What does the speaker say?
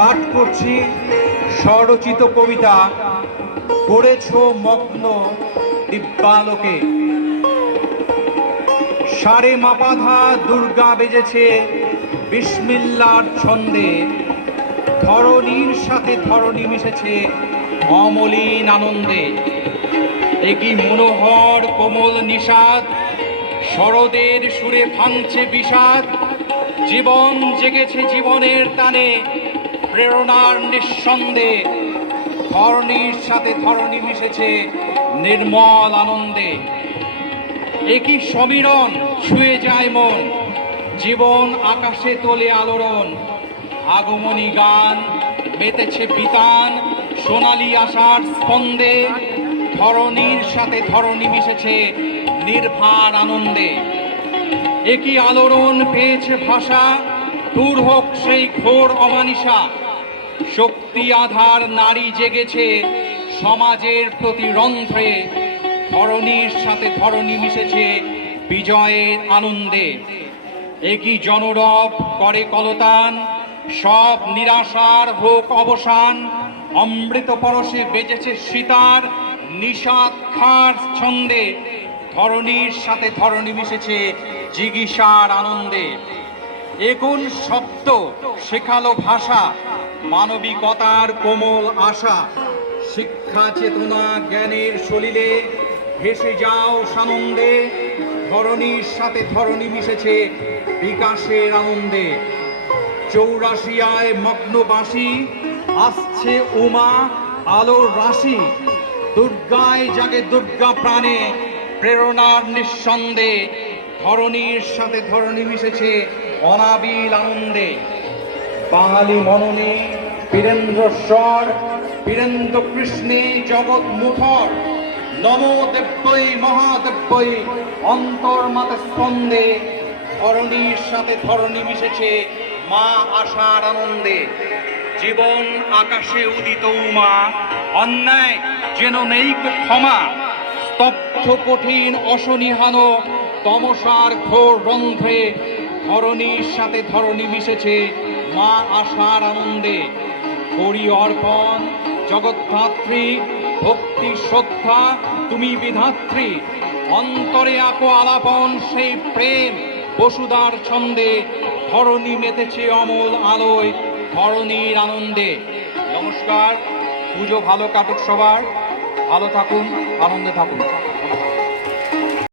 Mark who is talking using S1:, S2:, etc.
S1: পাঠ করছি স্বরচিত কবিতা করেছ মগ্ন দিব্যালোকে। সারে মাপাধা দুর্গা বেজেছে বিসমিল্লার ছন্দে। ধরণীর সাথে ধরণী মিশেছে অমলিন আনন্দে। একই মনোহর কোমল নিষাদ, শরদের সুরে ভাঙছে বিষাদ। জীবন জেগেছে জীবনের টানে প্রেরণার নিঃসন্দেহ ধরণীর সাথে ধরণী মিশেছে নির্মল আনন্দে। একই সমীরণ ছুঁয়ে যায় মন, জীবন আকাশে তোলে আলোড়ন। আগমনী গান মেতেছে বিতান, সোনালি আশার স্পন্দে। ধরণীর সাথে ধরণী মিশেছে নির্ভার আনন্দে। একই আলোড়ন পেয়েছে ভাষা দূর হোক সেই ঘোর অমানিসা। শক্তি আধার নারী জেগেছে সমাজের প্রতি রন্ধ্রে ধরণীর সাথে ধরণী মিশেছে বিজয়ের আনন্দে। একই জনরব করে কলতান, সব নিরাশার হোক অবসান। অমৃত পরশে বেজেছে সীতার নিষাদ খার ছন্দে। ধরণীর সাথে ধরণী মিশেছে জিগিসার আনন্দে। একুন শব্দ, শেখালো ভাষা, মানবিকতার কোমল আশা। শিক্ষা চেতনা জ্ঞানের সলিলে ভেসে যাও সানন্দে, ধরণীর সাথে ধরণী মিশেছে বিকাশের আনন্দে। চৌরাশিয়ায় মগ্নবাসী, আসছে উমা, আলোর রাশি। দুর্গায় জাগে দুর্গা প্রাণে প্রেরণার নিঃসন্দেহে, ধরণীর সাথে ধরণী মিশেছে অনাবিল আনন্দে। বাঙালি মননে বীরেন্দ্র স্বর, বীরেন্দ্র কৃষ্ণে জগৎ মুখর। নম দেব্যই মহাদেব্যই অন্তর্মাতে স্পন্দে। ধরণীর সাথে ধরণী মিশেছে মা আশার আনন্দে। জীবন আকাশে উদিত উমা, অন্যায় যেন নেই ক্ষমা। স্তব্ধ কঠিন অসনিহান তমসার ঘোর রন্ধ্রে ধরণীর সাথে ধরণী মিশেছে মা আশার আনন্দে। হরি অর্পণ জগদ্ধাত্রী ভক্তি, শ্রদ্ধা, তুমি বিধাত্রী। অন্তরে আকো আলাপন, সেই প্রেম বসুদার ছন্দে। ধরণী মেতেছে অমল আলোয়, ধরণীর আনন্দে। নমস্কার, পুজো ভালো কাটুক সবার। ভালো থাকুন, আনন্দে থাকুন।